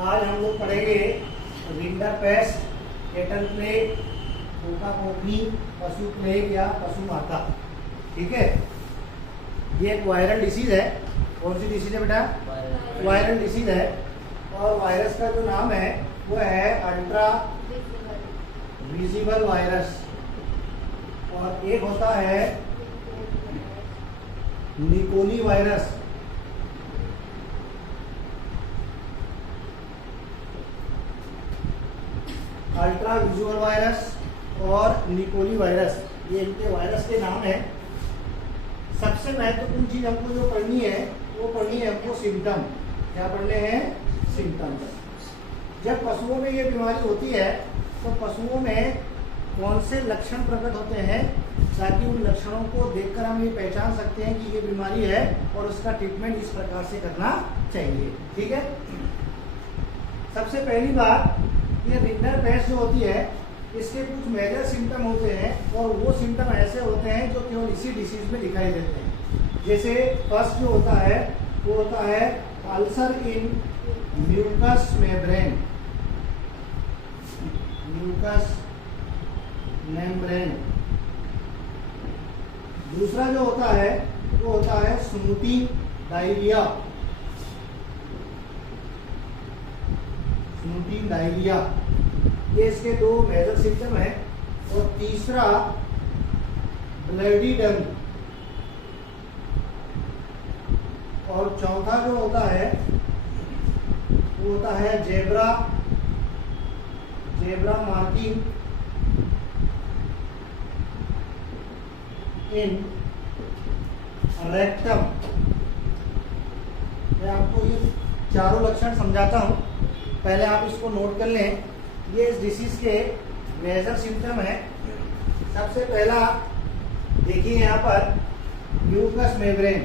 आज हम लोग पढ़ेंगे रिंडर पेस्ट, कैटल प्लेग, तोता पोपनी, पशु प्लेग या पशु माता। ठीक है, ये एक वायरल डिसीज है। कौन सी डिसीज है बेटा? वायरल डिसीज है। और वायरस का जो नाम है वो है अल्ट्रा विजिबल वायरस, और एक होता है निकोली वायरस। अल्ट्रा विजुअल वायरस और निकोली वायरस, ये इनके वायरस के नाम है। सबसे महत्वपूर्ण चीज हमको जो पढ़नी है वो पढ़नी है हमको सिम्टम। क्या पढ़ने हैं? सिम्टम। जब पशुओं में ये बीमारी होती है तो पशुओं में कौन से लक्षण प्रकट होते हैं, ताकि उन लक्षणों को देखकर हम ये पहचान सकते हैं कि ये बीमारी है और उसका ट्रीटमेंट इस प्रकार से करना चाहिए। ठीक है, सबसे पहली बात, ये रिंडर पेस्ट जो होती है इसके कुछ मेजर सिम्टम होते हैं, और वो सिम्टम ऐसे होते हैं जो केवल इसी डिसीज में दिखाई देते हैं। जैसे फर्स्ट जो होता है वो होता है ulcer in mucous membrane. Mucous membrane. दूसरा जो होता है वो होता है स्नूटिंग डायरिया। स्नूटिंग डायरिया, ये इसके दो मेजर सिम्टम है। और तीसरा ब्लडी डंग। और चौथा जो होता है वो होता है जेब्रा मार्किंग इन रेक्टम। मैं आपको ये चारों लक्षण समझाता हूं, पहले आप इसको नोट कर लें। ये इस डिसीज के मेजर सिम्टम है। सबसे पहला देखिए यहाँ पर म्यूकस मेम्ब्रेन।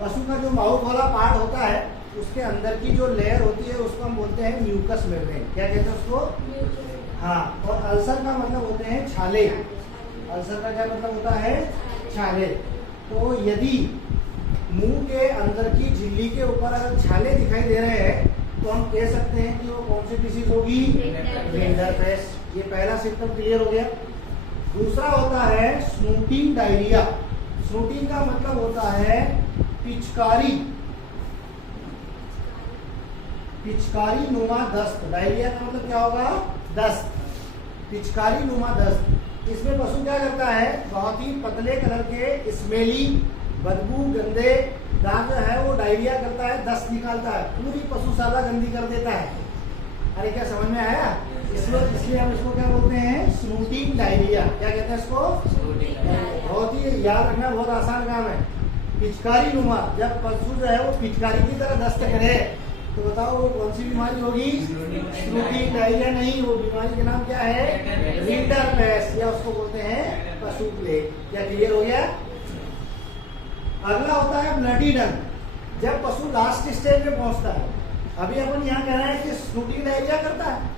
पशु का जो माउथ वाला पार्ट होता है उसके अंदर की जो लेयर होती है उसको हम बोलते हैं म्यूकस मेम्ब्रेन। क्या कहते हैं उसको? हाँ। और अल्सर का मतलब होते हैं छाले। अल्सर का क्या मतलब होता है? छाले। तो यदि मुंह के अंदर की झिल्ली के ऊपर अगर छाले दिखाई दे रहे हैं तो हम कह सकते हैं कि वो कौन सी डिसीज होगी? Rinder paste. ये पहला सिम्टम क्लियर हो गया। दूसरा होता है स्नूटिंग डायरिया। स्नूटिंग का मतलब होता है पिचकारी नुमा दस्त। डायरिया का मतलब क्या होगा? दस्त। पिचकारी नुमा दस्त। इसमें पशु क्या करता है? बहुत ही पतले कलर के स्मेली, बदबू, गंदे दाग जो है वो डायरिया करता है, दस्त निकालता है, पूरी पशुशाला गंदी कर देता है। अरे क्या समझ में आया? इसलिए हम इसको क्या बोलते हैं? स्नूटिंग डायरिया। क्या कहते हैं इसको? बहुत ही याद रखना, बहुत आसान काम है। पिचकारी नुमा, जब पशु जो है वो पिचकारी की तरह दस्त करे तो बताओ वो कौन सी बीमारी होगी? स्नूटिंग डायरिया नहीं, वो बीमारी का नाम क्या है? रिंडर पेस्ट, या उसको बोलते हैं पशु प्लेग। क्या क्लियर हो गया? अगला होता है ब्लडी डंग। जब पशु लास्ट स्टेज में पहुंचता है, अभी अपन यहाँ कह रहे हैं कि स्नूटिंग डायरिया करता है,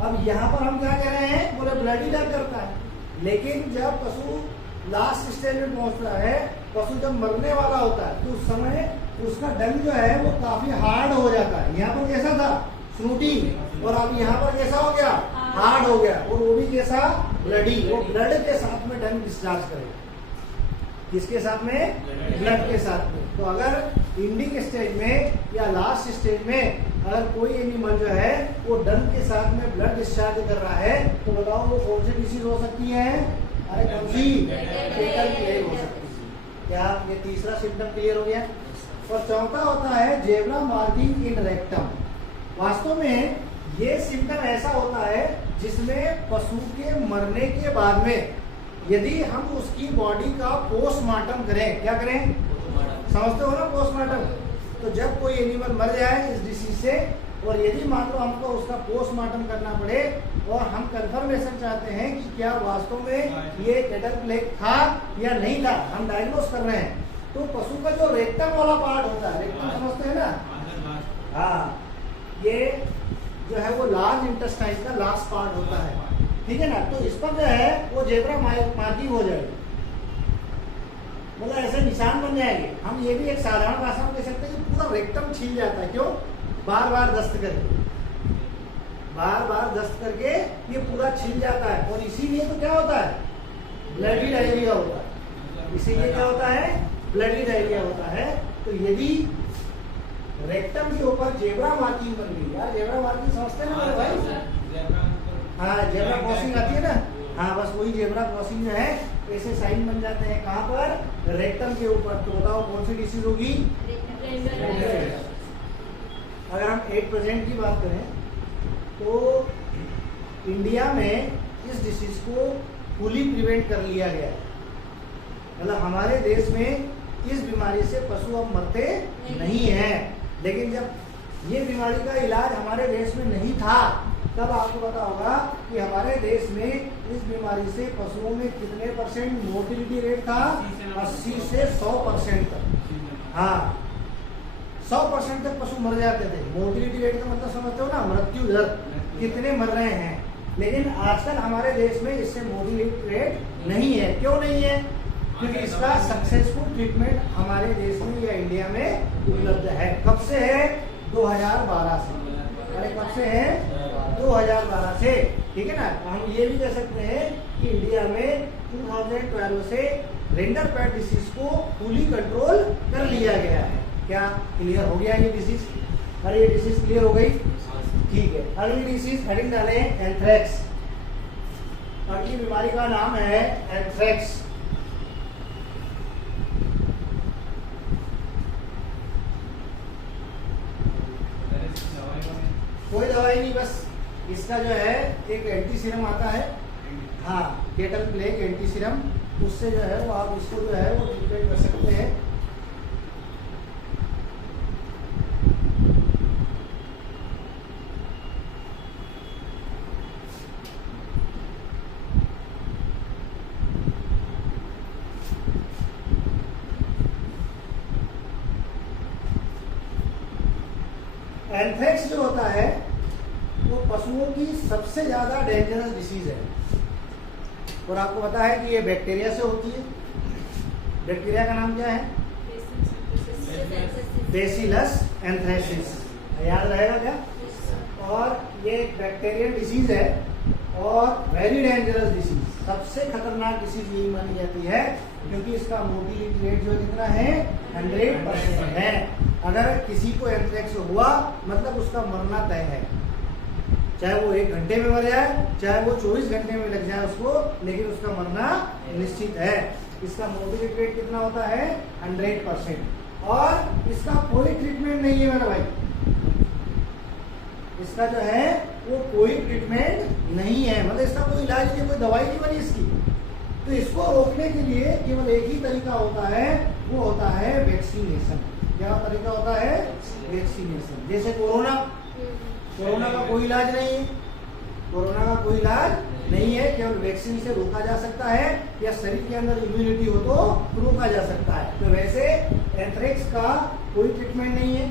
अब यहाँ पर हम क्या कह रहे हैं? बोले ब्लडी डंग करता है। लेकिन जब पशु लास्ट स्टेज में पहुंचता है, पशु जब मरने वाला होता है तो उस समय उसका डंग जो है वो काफी हार्ड हो जाता है। यहाँ पर कैसा था? स्नूटिंग, और अब यहाँ पर कैसा हो गया? हार्ड हो गया। और वो भी कैसा? ब्लडी। वो ब्लड के साथ में डंग डिस्चार्ज करेगा। किसके साथ में? ब्लड के साथ में। तो अगर इंडिंग स्टेज में या लास्ट स्टेज में अगर कोई एनिमल जो है वो डंग के साथ में ब्लड डिस्चार्ज कर रहा है तो बताओ वो कौन सी डिसीज हो सकती है? अरे कौन सी? कैटल प्लेग हो सकती है। क्या ये तीसरा सिम्टम क्लियर हो गया? और चौथा होता है जेब्रा मार्किंग इन रेक्टम। वास्तव में ये सिम्टम ऐसा होता है जिसमें पशु के मरने के बाद में यदि हम उसकी बॉडी का पोस्टमार्टम करें, क्या करें? समझते हो ना पोस्टमार्टम? तो जब कोई एनिमल मर जाए इस डिसीज से, और यदि मान लो हमको उसका पोस्टमार्टम करना पड़े और हम कंफर्मेशन चाहते हैं कि क्या वास्तव में ये कैटल प्लेग था या नहीं था, हम डायग्नोस कर रहे हैं, तो पशु का जो रेक्टम वाला पार्ट होता है, रेक्टम समझते हैं ना? हाँ, ये जो है वो लार्ज इंटेस्टाइन का लास्ट पार्ट होता है। ठीक है ना? तो इस पर जो है वो जेब्रा मार्किंग हो जाएगी, मतलब ऐसे निशान बन जाएंगे। हम ये भी एक साधारण भाषा में कह सकते हैं कि पूरा रेक्टम छील जाता है। क्यों? बार बार दस्त करके। बार बार दस्त करके ये पूरा छिल जाता है, और इसीलिए तो क्या होता है, ब्लडी डायरिया होता है। इसीलिए क्या होता है, ब्लडी डायरिया होता है। तो यदि रेक्टम के ऊपर जेब्रा मार्किंग बन गई, यार जेब्रा मार्किंग समझते हैं ना मेरे भाई, हाँ जेब्रा क्रॉसिंग आती है ना, हाँ बस वही जेब्रा क्रॉसिंग जो है ऐसे साइन बन जाते हैं, कहाँ पर, रेक्टम के ऊपर। तो बताओ कौन सी डिसीज होगी। अगर हम 8% की बात करें तो इंडिया में इस डिसीज को फुली प्रिवेंट कर लिया गया है, मतलब हमारे देश में इस बीमारी से पशु अब मरते नहीं हैं। लेकिन जब ये बीमारी का इलाज हमारे देश में नहीं था, तब आपको पता होगा कि हमारे देश में इस बीमारी से पशुओं में कितने % मोर्टिलिटी रेट था, 80 से 100% तक। हाँ 100% तक पशु मर जाते थे। मोर्टिलिटी रेट का मतलब समझते हो ना, मृत्यु दर, कितने मर रहे हैं। लेकिन आजकल हमारे देश में इससे मोर्टिलिटी रेट नहीं है। क्यों नहीं है, क्योंकि इसका सक्सेसफुल ट्रीटमेंट हमारे देश में या इंडिया में उपलब्ध है। कब से है, 2012 से। अरे कब से है, 2012 से, ठीक है ना। हम ये भी कह सकते हैं कि इंडिया में 2012 से रेंडर पैट डिसीज को फुली कंट्रोल कर लिया गया है। क्या क्लियर हो गया ये डिसीज? अरे ये डिसीज क्लियर हो गई, ठीक है। अगली डिसीज हेडिंग डाले एंथ्रेक्स। अगली बीमारी का नाम है एंथ्रेक्स। कोई दवाई नहीं, बस इसका जो है एक एंटी सीरम आता है, हाँ केटल प्लेग एंटी सीरम, उससे जो है वो आप इसको जो है वो ट्रीटमेंट कर सकते हैं। एंथ्रेक्स जो होता है वो पशुओं की सबसे ज्यादा डेंजरस डिसीज है, और आपको पता है कि ये बैक्टीरिया से होती है। बैक्टीरिया का नाम क्या है, बेसिलस एंथ्रेसिस, याद रहेगा क्या। और ये बैक्टीरियल डिसीज है और वेरी डेंजरस डिसीज, सबसे खतरनाक डिसीज यही मानी जाती है, क्योंकि इसका मोर्टिलिटी रेट जो कितना है, 100% है। अगर किसी को एंथ्रेक्स हुआ मतलब उसका मरना तय है, चाहे वो 1 घंटे में मर जाए, चाहे वो 24 घंटे में लग जाए उसको, लेकिन उसका मरना निश्चित है। इसका मोर्टिलिटी रेट कितना होता है, 100%। और इसका कोई ट्रीटमेंट नहीं है मेरा भाई, इसका जो है वो कोई ट्रीटमेंट नहीं है, मतलब इसका कोई इलाज नहीं, कोई दवाई नहीं बनी इसकी। तो इसको रोकने के लिए केवल एक ही तरीका होता है, वो होता है वैक्सीनेशन। क्या तरीका होता है, वैक्सीनेशन। जैसे कोरोना, कोरोना का कोई इलाज नहीं है, कोरोना का कोई इलाज नहीं है, केवल वैक्सीन से रोका जा सकता है, या शरीर के अंदर इम्यूनिटी हो तो रोका जा सकता है। तो वैसे एंथ्रेक्स का कोई ट्रीटमेंट नहीं है,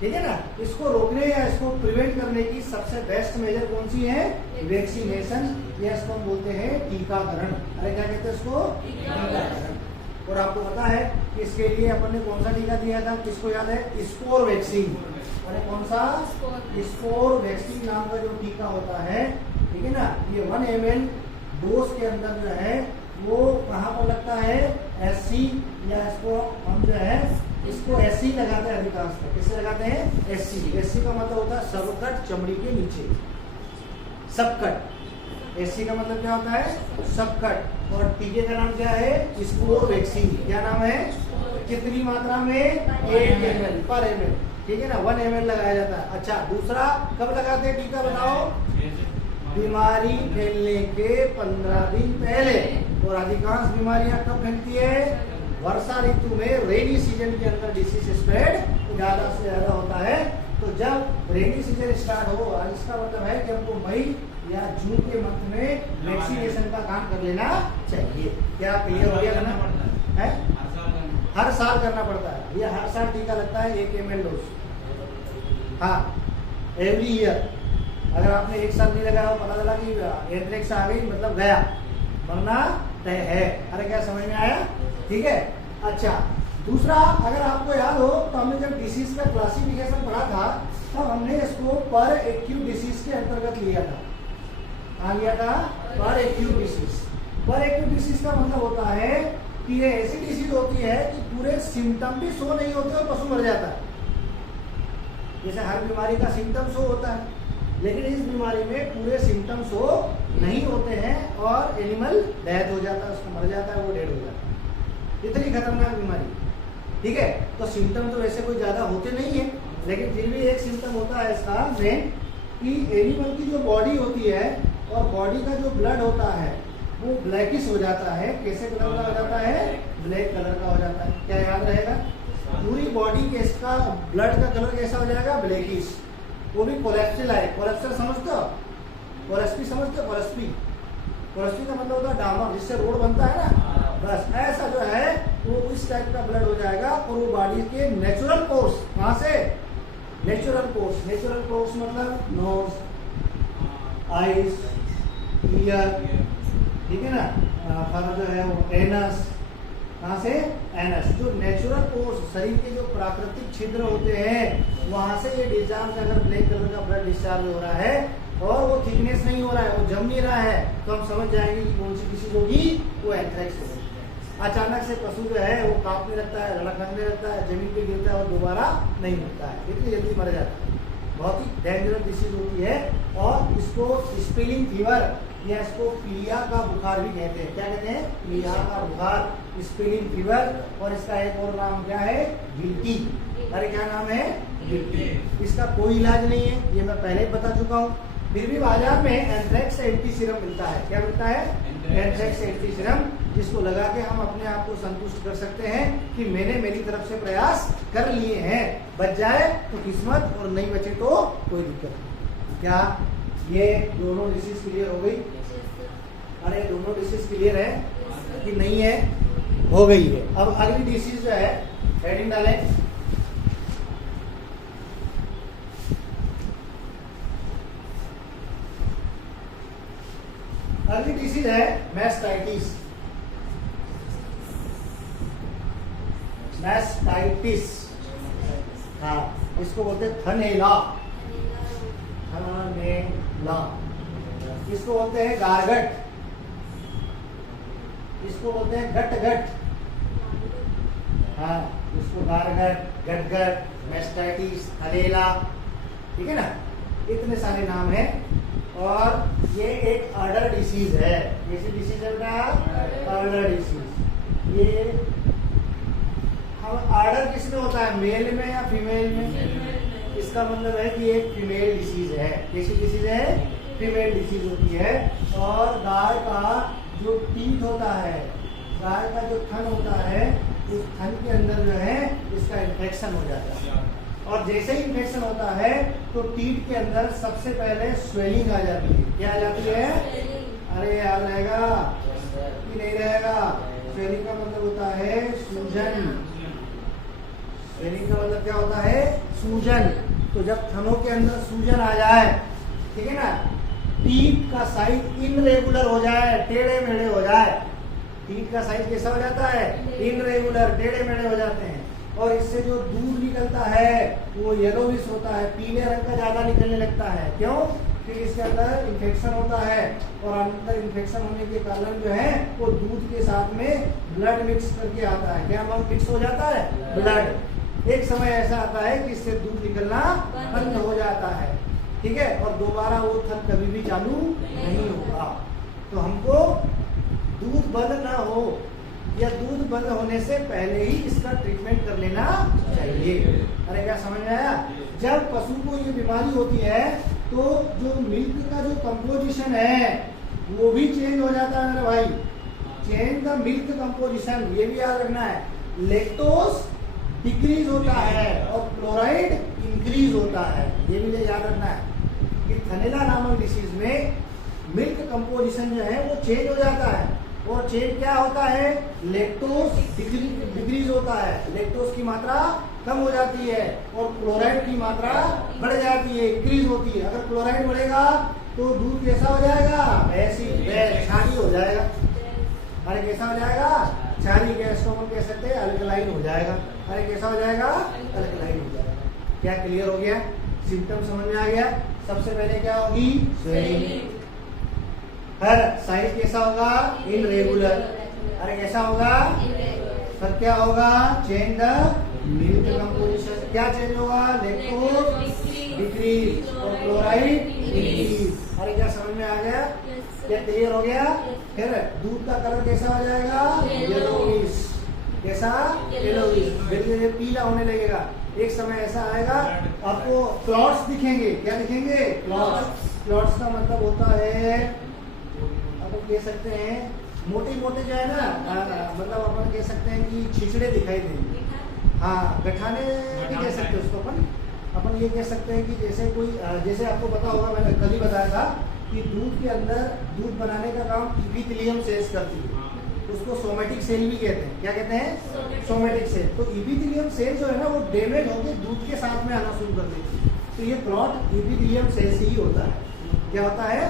ठीक है ना। इसको रोकने या इसको प्रिवेंट करने की सबसे बेस्ट मेजर कौन सी है, वैक्सीनेशन, या इसको हम बोलते हैं टीकाकरण। अरे क्या कहते हैं इसको, टीकाकरण। और आपको पता है कि इसके लिए अपन ने कौन सा टीका दिया था, किसको याद है, स्पोर वैक्सीन। अरे कौन सा, स्पोर वैक्सीन नाम का जो टीका होता है, ठीक है ना, ये 1 ml डोज के अंदर जो है वो कहाँ पर लगता है, SC, या इसको हम जो है इसको SC लगाते हैं अधिकांशतः। किससे लगाते हैं, SC। SC का मतलब होता है सबकट, चमड़ी के नीचे सबकट। SC का मतलब क्या होता है, सबकट। और टीके का नाम क्या है, स्पोर वैक्सीन। क्या नाम है, कितनी मात्रा में, 1 ml पर ml, ठीक है ना, 1 ml लगाया जाता है। अच्छा दूसरा कब लगाते हैं टीका, बताओ, बीमारी फैलने के 15 दिन पहले। और अधिकांश बीमारियां कब फैलती है, वर्षा ऋतु में, रेनी सीजन के अंदर डिसीज स्प्रेड ज्यादा से ज्यादा होता है। तो जब रेनी सीजन स्टार्ट हो, इसका मतलब है कि हमको मई या जून के मंथ में वैक्सीनेशन का काम कर लेना चाहिए। क्या क्लियर हो गया ना, है हर साल करना पड़ता है, ये हर साल टीका लगता है 1 ml डोज, हाँ एवरी ईयर। अगर आपने 1 साल नहीं लगाया, पता चला कि एंथ्रेक्स आ गई, मतलब गया, मरना तय है। अरे क्या समझ में आया, ठीक है। अच्छा दूसरा, अगर आपको याद हो तो हमने जब डिसीज का क्लासिफिकेशन पढ़ा था, तब हमने इसको पर एक्यूट डिसीज के अंतर्गत लिया था। कहाँ लिया था? पर एक्यूट डिसीज। पर एक्यूट डिसीज का मतलब होता है कि ये ऐसी डिसीज होती है कि पूरे सिम्टम भी शो नहीं होते और पशु मर जाता है। जैसे हर बीमारी का सिम्टम शो होता है, लेकिन इस बीमारी में पूरे सिम्टम शो नहीं होते हैं और एनिमल डेथ हो जाता है, उसको मर जाता है, वो डेड हो जाता है। इतनी खतरनाक बीमारी, ठीक है। तो सिम्टम तो वैसे कोई ज्यादा होते नहीं है, लेकिन फिर भी एक सिम्टम होता है इसका मेन कि एनिमल की जो बॉडी होती है और बॉडी का जो ब्लड होता है वो ब्लैकिश हो जाता है। कैसे कलर का हो जाता है? ब्लैक कलर का हो जाता है। क्या याद रहेगा? पूरी बॉडी के इसका ब्लड का कलर कैसा हो जाएगा? ब्लैकिश। वो भी कोलेप्सिल है। कोलेप्सिल समझते हो? कोलेस्पी समझते हो? कोलेस्पी, कोलेस्पी का मतलब होता है डामर, जिससे रोड बनता है ना, बस ऐसा जो है वो इस टाइप का ब्लड हो जाएगा। और वो बॉडी के नेचुरल कोर्स, कहाँ से? Natural course. नेचुरल कोर्स मतलब नोज, आईज, ईयर, ठीक है ना, फिर जो है वो एनस, कहाँ से? एनस। जो नेचुरल कोर्स, शरीर के जो प्राकृतिक छिद्र होते हैं, वहां से ये डिस्चार्ज, अगर ब्लैक कलर का ब्लड डिस्चार्ज हो रहा है और वो थिकनेस नहीं हो रहा है, वो जम नहीं रहा है, तो हम समझ जाएंगे कि कौन सी डिसीज होगी, वो एंथ्रेक्स होगी। अचानक से पशु जो है वो कांपने लगता है, लड़खड़ने लगता है, जमीन पे गिरता है और दोबारा नहीं मिलता है, इतनी जल्दी मर जाता है। बहुत ही डेंजरस डिसीज होती है और इसको स्पेलिंग फीवर या इसको पीलिया का बुखार भी कहते हैं। क्या कहते हैं? पीलिया का बुखार, स्पेलिंग फीवर। और इसका एक और नाम क्या है? गिल्टी। अरे क्या नाम है? गिल्टी। इसका कोई इलाज नहीं है, ये मैं पहले ही बता चुका हूँ। फिर भी बाजार में एंथ्रेक्स एंटी सीरम मिलता है। क्या मिलता है? एंथ्रेक्स एंटी सीरम, जिसको लगा के हम अपने आप को संतुष्ट कर सकते हैं कि मैंने मेरी तरफ से प्रयास कर लिए हैं। बच जाए तो किस्मत और नहीं बचे तो कोई दिक्कत नहीं। क्या ये दोनों डिसीज क्लियर हो गई? अरे दोनों डिसीज क्लियर है कि नहीं है? हो गई है। अब अगली डिसीज जो है, हेडिंग डालें। अगली डिसीज है मैस्टाइटिस। मैस्टाइटिस, हाँ, इसको बोलते हैं थनैला। थनैला, इसको बोलते हैं गारगट, इसको बोलते हैं गटगट, हाँ, इसको गारगट, गटगट, मैस्टाइटिस, थनैला, ठीक है ना। इतने सारे नाम हैं और ये एक ऑर्डर डिसीज है। कैसी डिसीज है बेटा? Order disease. ये हम ऑर्डर किसमें होता है? मेल में या फीमेल में? इसका मतलब है कि एक फीमेल डिसीज है। कैसी डिसीज है? फीमेल डिसीज होती है। और गाय का जो टीथ होता है, गाय का जो थन होता है, उस थन के अंदर जो है इसका इन्फेक्शन हो जाता है। और जैसे ही इन्फेक्शन होता है तो टीथ के अंदर सबसे पहले स्वेलिंग आ जाती है। क्या आ जाती है? अरे याद रहेगा कि नहीं रहेगा? स्वेलिंग का मतलब होता है सूजन। स्वेलिंग का मतलब क्या होता है? सूजन। तो जब थनों के अंदर सूजन आ जाए, ठीक है ना, टीथ का साइज इनरेगुलर हो जाए, टेढ़े मेढ़े हो जाए, टीथ का साइज कैसा हो जाता है? इनरेगुलर, टेढ़े मेढ़े हो जाते हैं। और इससे जो दूध निकलता है वो येलोविश होता है, पीले रंग का ज्यादा निकलने लगता है। क्यों? क्योंकि इसके अंदर इन्फेक्शन होता है और अंदर इन्फेक्शन होने के कारण जो है वो दूध के साथ में ब्लड मिक्स करके आता है। क्या मिक्स हो जाता है? ब्लड। एक समय ऐसा आता है कि इससे दूध निकलना बंद हो जाता है, ठीक है, और दोबारा वो थन कभी भी चालू नहीं होगा। तो हमको दूध बंद ना हो या दूध बंद होने से पहले ही इसका ट्रीटमेंट कर लेना चाहिए। अरे क्या समझ में आया? जब पशु को ये बीमारी होती है तो जो मिल्क का जो कंपोजिशन है वो भी चेंज हो जाता है मेरे भाई। चेंज द मिल्क कंपोजिशन, ये भी याद रखना है। लैक्टोज डिक्रीज होता है और क्लोराइड इंक्रीज होता है, ये भी याद रखना है कि थनैला नामक डिसीज में मिल्क कंपोजिशन जो है वो चेंज हो जाता है। और चेंज क्या होता है? लैक्टोज डिक्रीज होता है, लैक्टोज की मात्रा कम हो जाती है और क्लोराइड की मात्रा बढ़ जाती है, इंक्रीज होती है। अगर क्लोराइड बढ़ेगा तो दूध कैसा हो जाएगा? एसिड, क्षारीय हो जाएगा। अरे कैसा हो जाएगा? क्षारीय, गैस को हम कह सकते हैं अल्कलाइन हो जाएगा। अरे कैसा हो जाएगा? अल्कलाइन हो जाएगा। क्या क्लियर हो गया? सिम्टम समझ में आ गया। सबसे पहले क्या होगी? स्वेलिंग। फिर साइज कैसा होगा? इनरेगुलर। अरे कैसा होगा? फिर क्या होगा? Change the milk composition. क्या चेंज होगा? लैक्टोज डिक्रीज और क्लोराइड इंक्रीज। अरे क्या समझ में आ गया? क्या क्लियर हो गया? फिर दूध का कलर कैसा हो जाएगा? येलोइश। कैसा? येलोइश। धीरे धीरे पीला होने लगेगा। एक समय ऐसा आएगा आपको क्लॉट्स दिखेंगे। क्या दिखेंगे? क्लॉट्स। क्लॉट्स का मतलब होता है, अपन कह सकते हैं मोटे मोटे जो है ना, मतलब अपन कह सकते हैं कि छिछड़े दिखाई देंगे। हाँ, गठाने भी कह सकते हैं उसको अपन ये कह सकते हैं कि जैसे कोई, जैसे आपको पता होगा, मैंने कल ही बताया था कि दूध के अंदर दूध बनाने का काम इपिथेलियम सेल्स करती है। उसको सोमेटिक सेल भी कहते हैं। क्या कहते हैं? Somatic cell. तो इपिथेलियम सेल जो है ना, वो डैमेज होकर दूध के साथ में आना शुरू कर देती है। तो ये क्लॉट इपिथेलियम सेल से ही होता है। क्या होता है?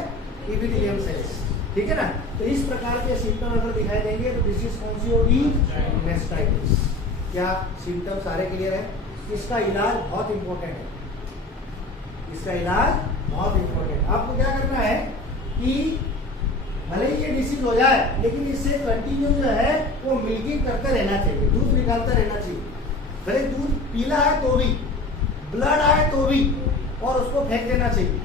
Epithelium cells. ठीक है ना। तो इस प्रकार के सिम्टम अगर दिखाई देंगे तो दिस इज कौन सी होगी? मेस्टाइटिस। क्या सिम्टम सारे क्लियर है? इसका इलाज बहुत इंपॉर्टेंट है। इसका इलाज बहुत इंपॉर्टेंट है। आपको क्या करना है कि भले ही ये डिसीज हो जाए, लेकिन इससे कंटिन्यू जो है वो मिल्किंग करते रहना चाहिए, दूध निकालते रहना चाहिए। भले दूध पीला है तो भी, ब्लड आए तो भी, और उसको फेंक देना चाहिए,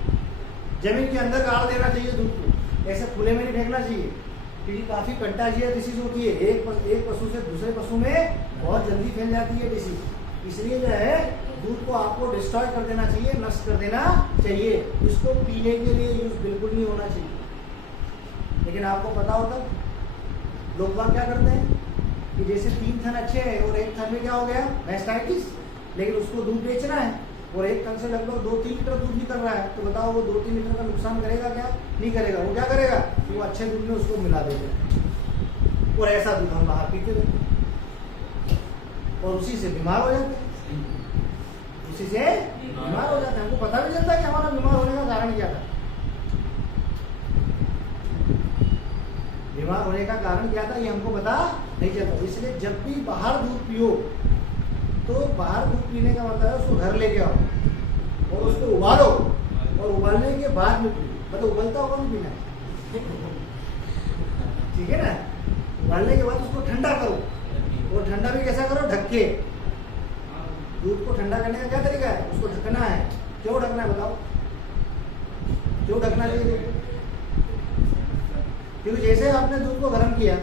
जमीन के अंदर गाड़ देना चाहिए दूध को। ऐसे खुले में नहीं फेंकना चाहिए, क्योंकि काफी कंटाजियस डिसीज होती है। एक पशु से दूसरे पशु में बहुत जल्दी फैल जाती है डिसीज। इसलिए जो है दूध को आपको डिस्ट्रॉय कर देना चाहिए, नष्ट कर देना चाहिए। इसको पीने के लिए यूज बिल्कुल नहीं होना चाहिए। लेकिन आपको पता होता लोग बात क्या करते हैं कि जैसे 3 थन अच्छे हैं और एक थन में क्या हो गया? मेस्टाइटिस। लेकिन उसको दूध बेचना है और एक थन से लगभग 2-3 लीटर दूध निकल रहा है, तो बताओ वो 2-3 लीटर का नुकसान करेगा क्या? नहीं करेगा। वो क्या करेगा कि वो अच्छे दूध में उसको मिला देगा और ऐसा दूध हम बाहर पीते रहते और उसी से बीमार हो जाते हैं। उसी से बीमार हो जाते हैं। हमको पता भी चलता है कि हमारा बीमार होने का कारण क्या था। बीमार होने का कारण क्या था ये हमको पता नहीं चलता। इसलिए जब भी बाहर दूध पियो तो बाहर दूध पीने का मतलब है उसको घर लेके आओ और उसको उबालो और उबालने के बाद में पियो। मतलब उबलता होगा नहीं पीना, ठीक है ना। उबालने के बाद उसको ठंडा करो और ठंडा भी कैसा करो? ढक के। दूध को ठंडा करने का क्या तरीका है? उसको ढकना है। क्यों ढकना है बताओ? क्यों ढकना चाहिए? क्योंकि जैसे आपने दूध को गर्म किया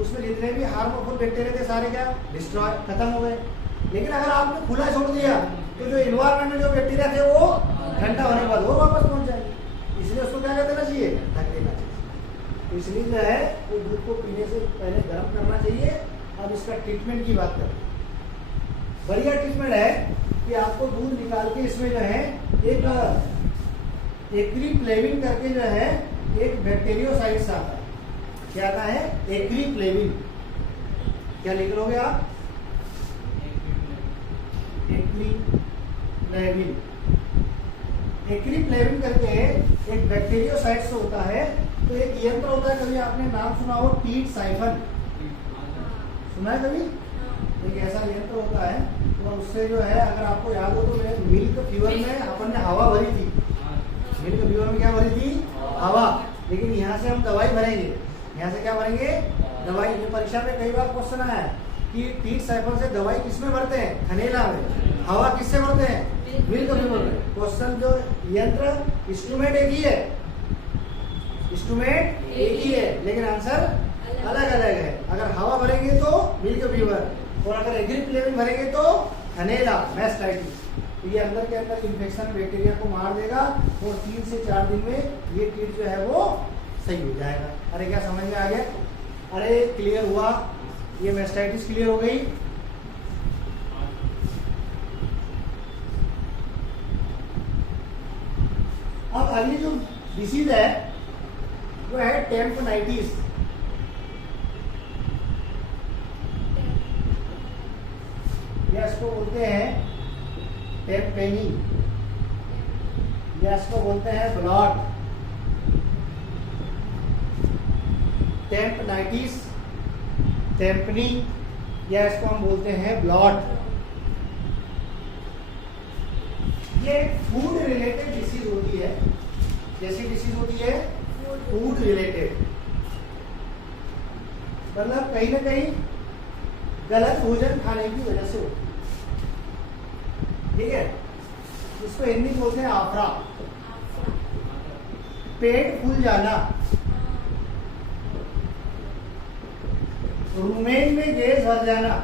उसमें जितने भी हार्मफुल बैक्टीरिया थे सारे क्या? डिस्ट्रॉय, खत्म हो गए। लेकिन अगर आपने खुला छोड़ दिया तो जो इन्वायरमेंट में जो बैक्टीरिया थे वो ठंडा होने के बाद वो वापस पहुंच जाएंगे। इसलिए उसको क्या कर देना चाहिए? ढक देना चाहिए। तो इसलिए जो है वो दूध को पीने से पहले गर्म करना चाहिए। अब इसका ट्रीटमेंट की बात करें। बढ़िया ट्रीटमेंट है कि आपको दूध निकाल के इसमें जो है एक एक्रीप्लेविन करके जो है एक बैक्टीरियोसाइड्स आता है। क्या आता है? एक्रीप्लेविन। क्या लिख लोगे आप? एक्रीप्लेविन। एक्रीप्लेविन करके एक बैक्टीरियोसाइड्स होता है। तो एक यंत्र होता है, कभी आपने नाम सुना हो? Tit siphon. सुना है कभी? एक ऐसा यंत्र होता है और उससे जो है, अगर आपको याद हो तो मिल्क फीवर में अपन ने हवा भरी थी। मिल्क फीवर में क्या भरी थी? हवा। लेकिन यहाँ से हम दवाई भरेंगे। यहाँ से क्या भरेंगे? दवाई। ये परीक्षा में कई बार क्वेश्चन आया है कि टीट साइफन से दवाई किसमें भरते हैं? थनेला में। हवा किससे भरते हैं? मिल्क फीवर में। क्वेश्चन जो यंत्र इंस्ट्रूमेंट एक ही है, इंस्ट्रूमेंट एक ही है, लेकिन आंसर अलग अलग है। अगर हवा भरेंगे तो मिल्क फीवर और अगर एक्रीप्लेविन भरेंगे तो थनेला, मेस्टाइटिस। तो ये अंदर के अंदर इन्फेक्शन बैक्टीरिया को मार देगा और 3 से 4 दिन में ये कीट जो है वो सही हो जाएगा। अरे क्या समझ में आ गया? अरे क्लियर हुआ? ये मेस्टाइटिस क्लियर हो गई। अब अगली जो डिसीज है वो है टेम्पनाइटिस। या इसको बोलते हैं टेम्पेनी, या इसको बोलते हैं ब्लॉट। टेम्पनाइटिस, टेम्पनी, या इसको हम बोलते हैं ब्लॉट। ये फूड रिलेटेड डिसीज होती है। कैसी डिसीज होती है? फूड रिलेटेड, मतलब कहीं ना कहीं गलत भोजन खाने की वजह से होती है। ठीक है, इसको हिंदी में बोलते हैं आफरा। पेट फूल जाना, रुमेन में गैस भर जाना,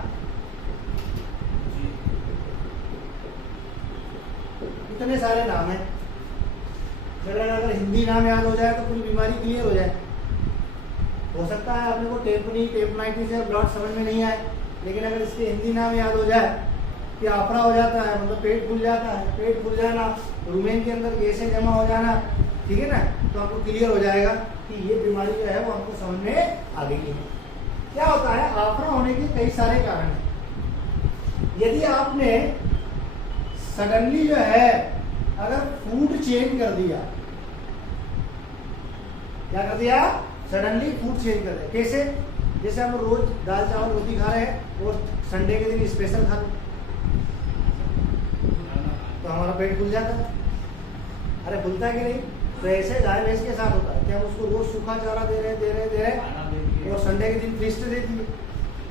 इतने सारे नाम हैं। अगर हिंदी नाम याद हो जाए तो पूरी बीमारी क्लियर हो जाए। हो सकता है आपने को टेम्पनी टेम्पनाइटिस या ब्लड समझ में नहीं आए, लेकिन अगर इसके हिंदी नाम याद हो जाए कि आफरा हो जाता है मतलब पेट फूल जाता है, पेट फूल जाना, रूमेन के अंदर गैसें जमा हो जाना, ठीक है ना, तो आपको क्लियर हो जाएगा कि ये बीमारी जो है वो हमको समझ में आ गई है। क्या होता है? आफरा होने के कई सारे कारण हैं। यदि आपने सडनली जो है अगर फूड चेंज कर दिया, क्या कर दिया? सडनली फूड चेंज कर दिया। कैसे? जैसे हम रोज दाल चावल रोटी खा रहे हैं और संडे के दिन स्पेशल खा लो तो हमारा पेट फूल जाता है। अरे फूलता है कि नहीं? तो ऐसे गाय भैंस के साथ होता है कि हम उसको रोज सूखा चारा दे रहे और संडे के दिन फिस्ट दे दिए,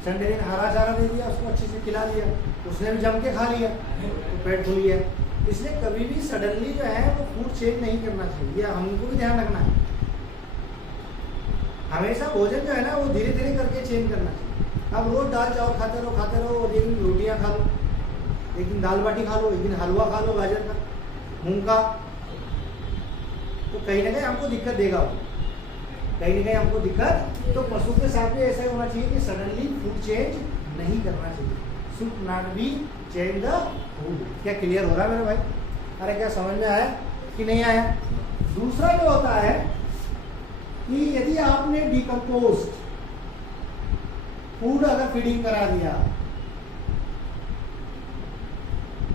संडे दिन हरा चारा दे दिया, उसको अच्छे से खिला दिया, उसने भी जम के खा लिया तो पेट फूल गया। इसलिए कभी भी सडनली जो है वो फूड चेंज नहीं करना चाहिए, हमको भी ध्यान रखना है। हमेशा भोजन जो है ना वो धीरे धीरे करके चेंज करना चाहिए। अब रोज दाल चावल खाते रहो और एक दिन रोटियां खा लो, एक दिन दाल बाटी खा लो, एक दिन हलवा खा लो गाजर का, मूंग का, तो कहीं ना कहीं हमको दिक्कत देगा वो, कहीं ना कहीं हमको दिक्कत। तो पशु के साथ भी ऐसा होना चाहिए कि सडनली फूड चेंज नहीं करना चाहिए। Should not be change the food. क्या क्लियर हो रहा है मेरे भाई? अरे क्या समझ में आया कि नहीं आया? दूसरा जो होता है कि यदि आपने डिकम्पोज्ड फूड अगर फीडिंग करा दिया,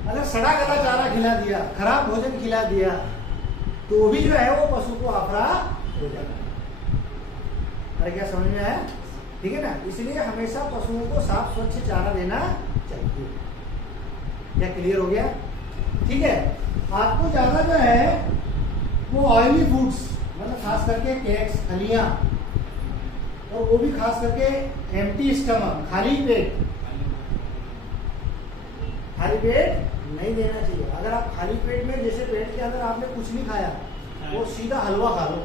अगर सड़ा गला चारा खिला दिया, खराब भोजन खिला दिया, तो भी जो है वो पशु को आफरा हो जाता है। अरे क्या समझ में आया? ठीक है ना, इसलिए हमेशा पशुओं को साफ स्वच्छ चारा देना चाहिए। क्या क्लियर हो गया? ठीक है, आपको ज्यादा जो है वो ऑयली फूड्स, मतलब खास करके केक्स, फलियां, और वो भी खास करके एम्प्टी स्टमक, खाली पेट नहीं देना चाहिए। अगर आप खाली पेट में, जैसे पेट के अंदर आपने कुछ नहीं खाया, वो सीधा हलवा खा लो,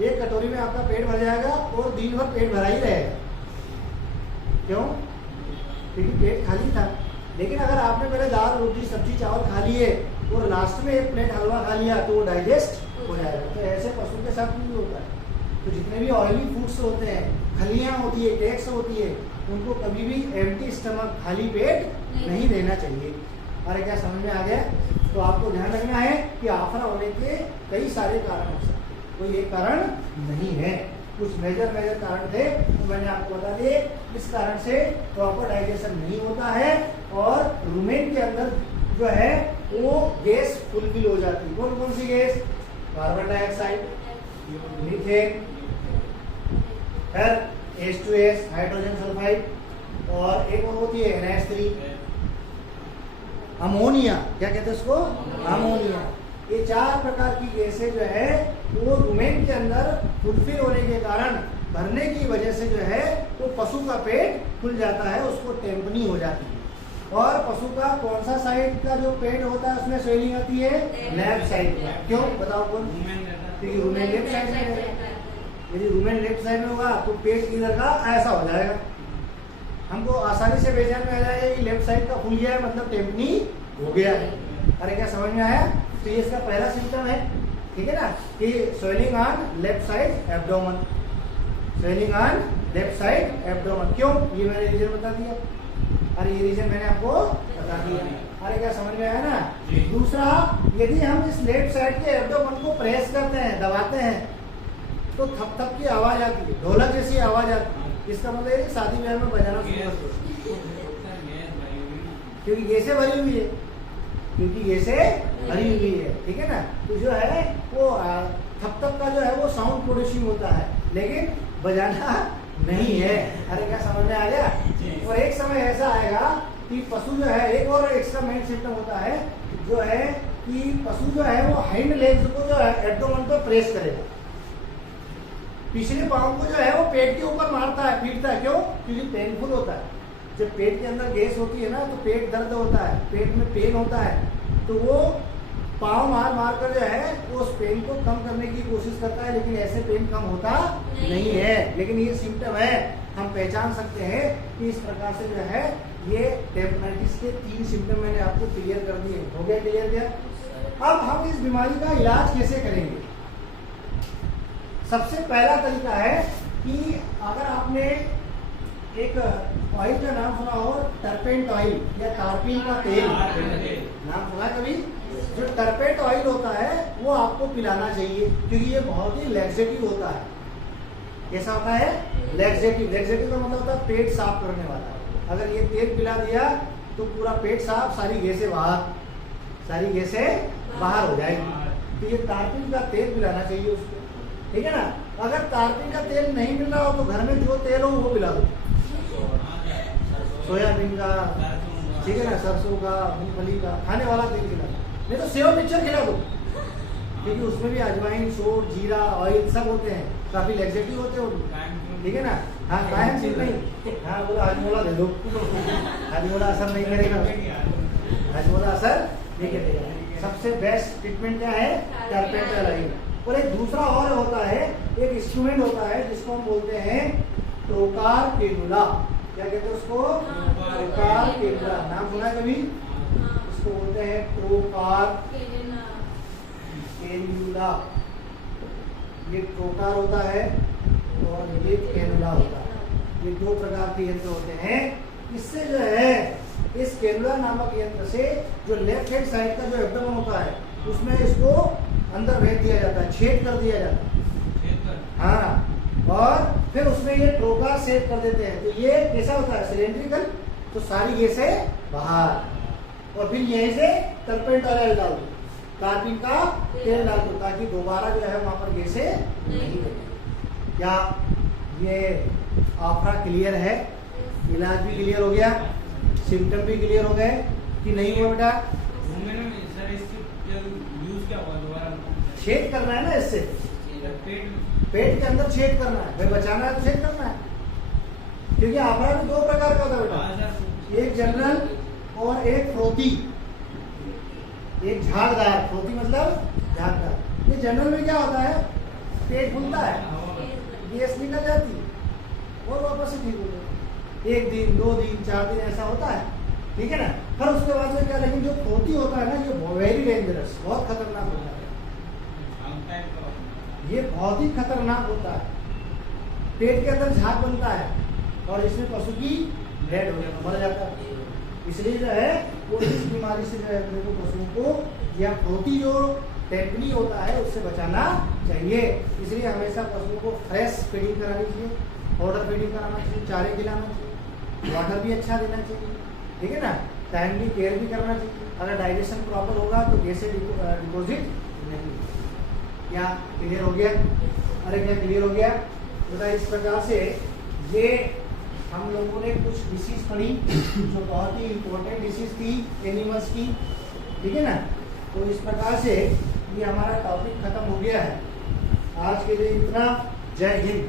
एक कटोरी में आपका पेट भर जाएगा और दिन भर पेट भरा ही रहेगा। क्यों? क्योंकि पेट खाली था। लेकिन अगर आपने पहले दाल रोटी सब्जी चावल खा लिए और लास्ट में एक प्लेट हलवा खा लिया तो वो डाइजेस्ट हो जाएगा। तो ऐसे पशु के साथ नहीं होता है। तो जितने भी ऑयली फूड्स होते हैं, खलियां होती है, केक्स होती है, उनको कभी भी एम्प्टी स्टमक, खाली पेट नहीं देना चाहिए। अरे क्या समझ में आ गया? तो आपको ध्यान रखना है कि आफरा होने के कई सारे कारण हो सकते हैं, कोई एक कारण नहीं है। कुछ मेजर कारण थे तो मैंने आपको बता दिए। इस कारण से प्रॉपर डाइजेशन नहीं होता है और रूमेन के अंदर जो है वो गैस फुलफिल हो जाती है। कौन कौन सी गैस? कार्बन डाइऑक्साइड, मीथेन, फिर H2S हाइड्रोजन सल्फाइड, और एक और होती है NH3, अमोनिया। क्या कहते हैं उसको? अमोनिया। ये 4 प्रकार की गैसें जो है वो रूमेन के अंदर फुलफिल होने के कारण, भरने की वजह से जो है वो पशु का पेट खुल जाता है, उसको टेम्पनी हो जाती है। और पशु का कौन सा साइड का जो पेट होता है उसमें स्वेलिंग आती है? लेफ्ट साइड में। क्यों बताओ कौन? क्योंकि रूमेन लेफ्ट साइड में है। यदि रूमेन लेफ्ट साइड में होगा तो पेट इधर का ऐसा हो जाएगा। हमको आसानी से पहचान में आ जाएगा कि लेफ्ट साइड का खुल गया है, मतलब टेम्पनी हो गया है। अरे क्या समझ में आया? तो ये इसका पहला सिम्टम है, ठीक है ना, कि swelling on left side abdomen, swelling on left side abdomen. क्यों? ये मैंने रीजन बता दिया। अरे ये रीजन मैंने आपको बता दिया। अरे क्या समझ में आया ना? दूसरा, यदि हम इस लेफ्ट साइड के एब्डोमेन को प्रेस करते हैं, दबाते हैं, तो थप थप की आवाज आती है, ढोलक जैसी आवाज आती है। इसका मतलब है शादी ब्याह में बजाना शुरू कर दो, क्योंकि गैसें भरी हुई है, ठीक है ना। तो जो है वो थप थप का जो है वो साउंड प्रोड्यूसिंग होता है, लेकिन बजाना नहीं है। अरे क्या समझ में आ गया? और एक समय ऐसा आएगा कि पशु जो है, एक और एक्स्ट्रा मेन सिम्टम होता है जो है कि पशु जो है वो हाइंड लेग्स को जो है एब्डोमेन पर प्रेस करेगा, पिछले पांव को जो है वो पेट के ऊपर मारता है, पीटता है। क्यों? क्योंकि पेनफुल होता है। जब पेट के अंदर गैस होती है ना तो पेट दर्द होता है, पेट में पेन होता है, तो वो पाँव मार मार कर जो है उस पेन को कम करने की कोशिश करता है, लेकिन ऐसे पेन कम होता नहीं है। लेकिन ये सिम्टम है, हम पहचान सकते हैं कि इस प्रकार से जो है ये टेम्पनाइटिस के 3 सिम्टम मैंने आपको क्लियर कर दिए। हो गया क्लियर क्या? अब हम इस बीमारी का इलाज कैसे करेंगे? सबसे पहला तरीका है कि अगर आपने एक ऑयल का नाम सुना हो, टर्पेंट ऑयल या टारपीन का तेल, नाम सुना कभी? जो टर्पेंट ऑयल होता है वो आपको पिलाना चाहिए, क्योंकि ये बहुत ही लैक्सेटिव होता है। कैसा होता है? लैक्सेटिव। लैक्सेटिव का मतलब होता है पेट साफ करने वाला। अगर ये तेल पिला दिया तो पूरा पेट साफ, सारी गैसें बाहर हो जाएगी। तो ये टारपीन का तेल पिलाना चाहिए उसको, ठीक है ना। अगर टारपीन का तेल नहीं मिल रहा हो तो घर में जो तेल हो वो पिला दो, सोयाबीन का, ठीक है ना, सरसों का, मूंगफली का, खाने वाला तेल खिला दो। नहीं तो सेव मिक्सचर खिला दो, क्योंकि उसमें भी अजवाइन, सोट, जीरा, ऑयल सब होते हैं, काफी लैक्सेटिव होते हैं, ठीक है ना। हाँ, कायम चीज नहीं। हाँ, बोला हाजमोला दे दो, हाजमोला असर नहीं करेगा, हाजमोला असर नहीं करेगा। सबसे बेस्ट ट्रीटमेंट क्या है? टर्पेंट ऑयल। और एक दूसरा और होता है, एक इंस्ट्रूमेंट होता है जिसको हम बोलते हैं ट्रोकार कैनुला। क्या कहते हैं उसको? ट्रोकार कैनुला। नाम सुना कभी? इसको बोलते हैं ट्रोकार कैनुला। ये ट्रोकार होता है और ये कैनुला होता है। ये 2 प्रकार के यंत्र होते हैं। इससे जो है, इस कैनुला नामक यंत्र से जो लेफ्ट हैंड साइड का जो एब्डोमेन होता है उसमें इसको अंदर भेज दिया जाता है, छेद कर दिया जाता है। हाँ, और फिर उसमें ये ट्रोकार सेट कर देते हैं। तो ये कैसा होता है? सिलेंड्रिकल। तो सारी गैसें बाहर, और फिर यहीं से टर्पेंट ऑयल डाल दो, टारपीन का तेल डाल दो, ताकि दोबारा जो है वहां पर गैसें नहीं बने। क्या ये आफरा क्लियर है? इलाज भी क्लियर हो गया, सिम्टम भी क्लियर हो गए कि नहीं हुआ बेटा? छेद करना है ना, इससे पेट के अंदर छेद करना है भाई, बचाना है तो छेद करना है। क्योंकि आफरा में 2 प्रकार का होता है बेटा, एक जनरल और एक फ्रोती। एक झागदार, फ्रोती मतलब झागदार। ये जनरल में क्या होता है? पेट फूलता है, गैस निकल जाती है और वापस से ठीक हो जाती है। 1 दिन, 2 दिन, 4 दिन ऐसा होता है, ठीक है ना। फिर उसके बाद में क्या? लेकिन जो फ्रोती होता है ना, ये वेरी डेंजरस, बहुत खतरनाक होता है। ये बहुत ही खतरनाक होता है। पेट के अंदर झाग बनता है और इसमें पशु की डेड हो जाता, मर जाता है। इसलिए जो है वो इस बीमारी से जो है अपने को पशुओं को, या फ्रोती जो टेम्पली होता है, उससे बचाना चाहिए। इसलिए हमेशा पशुओं को फ्रेश फीडिंग करानी चाहिए, पाउडर फीडिंग कराना चाहिए, चारे खिलाना चाहिए, वाटर भी अच्छा देना चाहिए, ठीक है ना। टाइमली केयर भी करना चाहिए। अगर डाइजेशन प्रॉपर होगा तो गैसें डिपॉजिट नहीं। क्या क्लियर हो गया? अरे क्या क्लियर हो गया बेटा? इस प्रकार से ये हम लोगों ने कुछ डिसीज पढ़ी जो बहुत ही इम्पोर्टेंट डिसीज थी एनिमल्स की, ठीक है ना। तो इस प्रकार से ये हमारा टॉपिक खत्म हो गया है। आज के लिए इतना। जय हिंद।